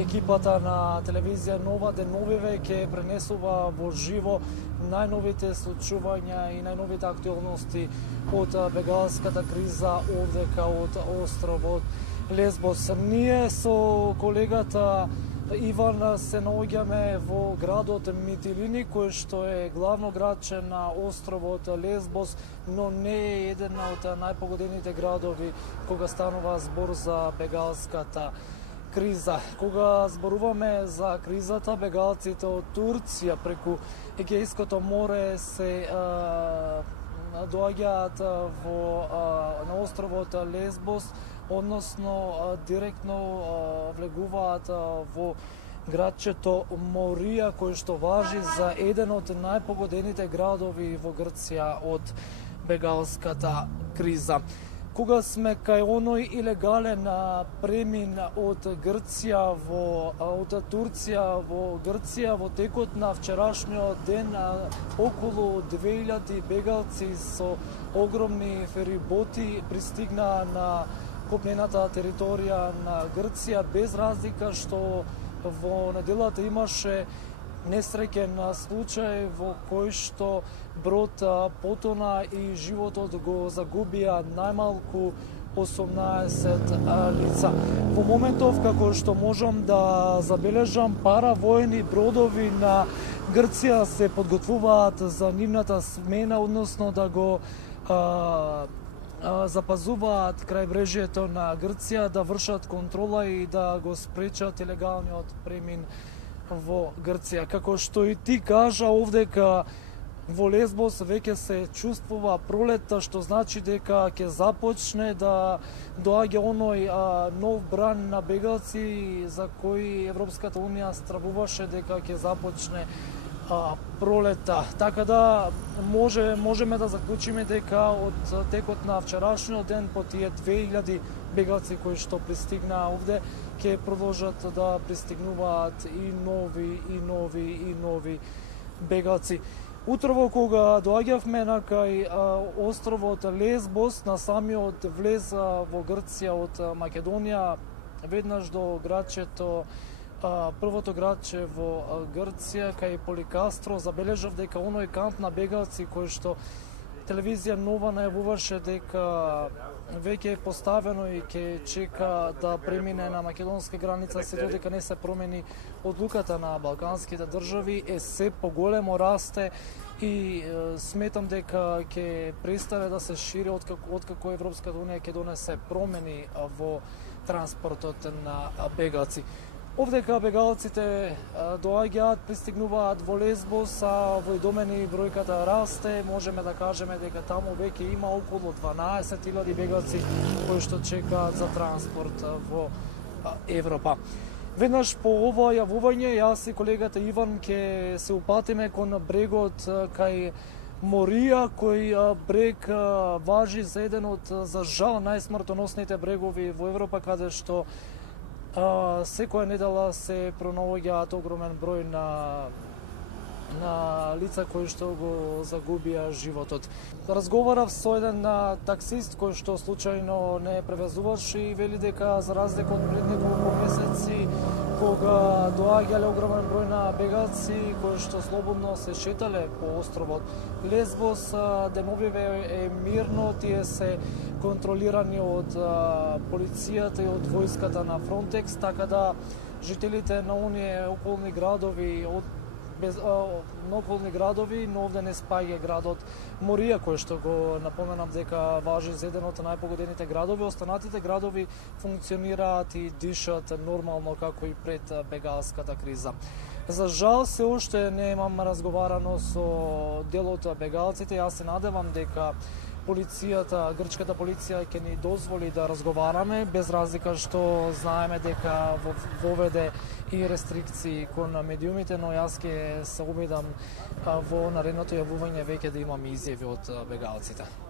Екипата на телевизија Нова деновиве ќе пренесува во живо најновите случувања и најновите актуелности од бегалската криза овдека од островот Лесбос. Ние со колегата Иван се наоѓаме во градот Митилини, кој што е главно градче на островот Лесбос, но не е еден од најпогодените градови кога станува збор за бегалската криза. Кога зборуваме за кризата, бегалците од Турција преку Егејското море се доаѓаат на островот Лесбос, односно директно влегуваат во градчето Морија, кој што важи за еден од најпогодените градови во Грција од бегалската криза. Кога сме кај оној илегален премин од Турција во Грција, во текот на вчерашниот ден околу 2000 бегалци со огромни фериботи пристигнаа на копнената територија на Грција, без разлика што во неделата имаше несреќен случај во кој што брод потона и животот го загубија најмалку 18 лица. Во моментов како што можам да забележам, паравоени бродови на Грција се подготвуваат за нивната смена, односно да го запазуваат крајбрежјето на Грција, да вршат контрола и да го спречат илегалниот премин во Грција. Како што и ти кажа, овдека во Лесбос веќе се чувствува пролетта, што значи дека ќе започне да доаѓа оној нов бран на бегалци за кој Европската унија стравуваше дека ќе започне пролетта. Така да можеме да заклучиме дека од текот на вчерашниот ден по тие 2000 бегалци кои што пристигнаа овде ќе продолжат да пристигнуваат и нови бегалци. Утрово кога доаѓавме на кај островот Лесбос, на самиот влез во Грција од Македонија, веднаш до градчето, првото градче во Грција, кај Поликастро, забележав дека оној камп на бегалци кој што телевизија Нова најавуваше дека веќе е поставено и ќе чека да премине на македонска граница, се додека не се промени одлуката на балканските држави, е се поголемо расте и сметам дека ќе престане да се шири откако Европската унија ќе донесе промени во транспортот на бегалци. Овдека бегалците доаѓаат, пристигнуваат во Лесбос, а во Идомени бројката расте. Можеме да кажеме дека таму веќе има околу 12.000 бегалци кои што чекаат за транспорт во Европа. Веднаш по ова јавување, јас и колегата Иван ќе се упатиме кон брегот кај Морија, кој брег важи за еден од, за жал, најсмртоносните брегови во Европа, каде што секоја недела се пронаоѓаат огромен број на лица кои што го загубија животот. Разговарав со еден таксист кој што случајно не превезуваше и вели дека за разлика од пред неколку месеци кога доаѓале огромен број на бегалци кои што слободно се шетале по островот Лесбос, деновиве е мирно, тие се контролирани од полицијата и од војската на Фронтекс, така да жителите на оние околни градови но овде не спаѓа градот Морија, кој што го напоменам дека важи за еден од најпогодените градови. Останатите градови функционираат и дишат нормално како и пред бегалската криза. За жал, се уште не имам разговарано со дел од бегалците. Јас се надевам дека грчката полиција ќе ни дозволи да разговараме, без разлика што знаеме дека воведе и рестрикции кон медиумите, но јас ќе се обидам во наредното јавување веќе да имам изјави од бегалците.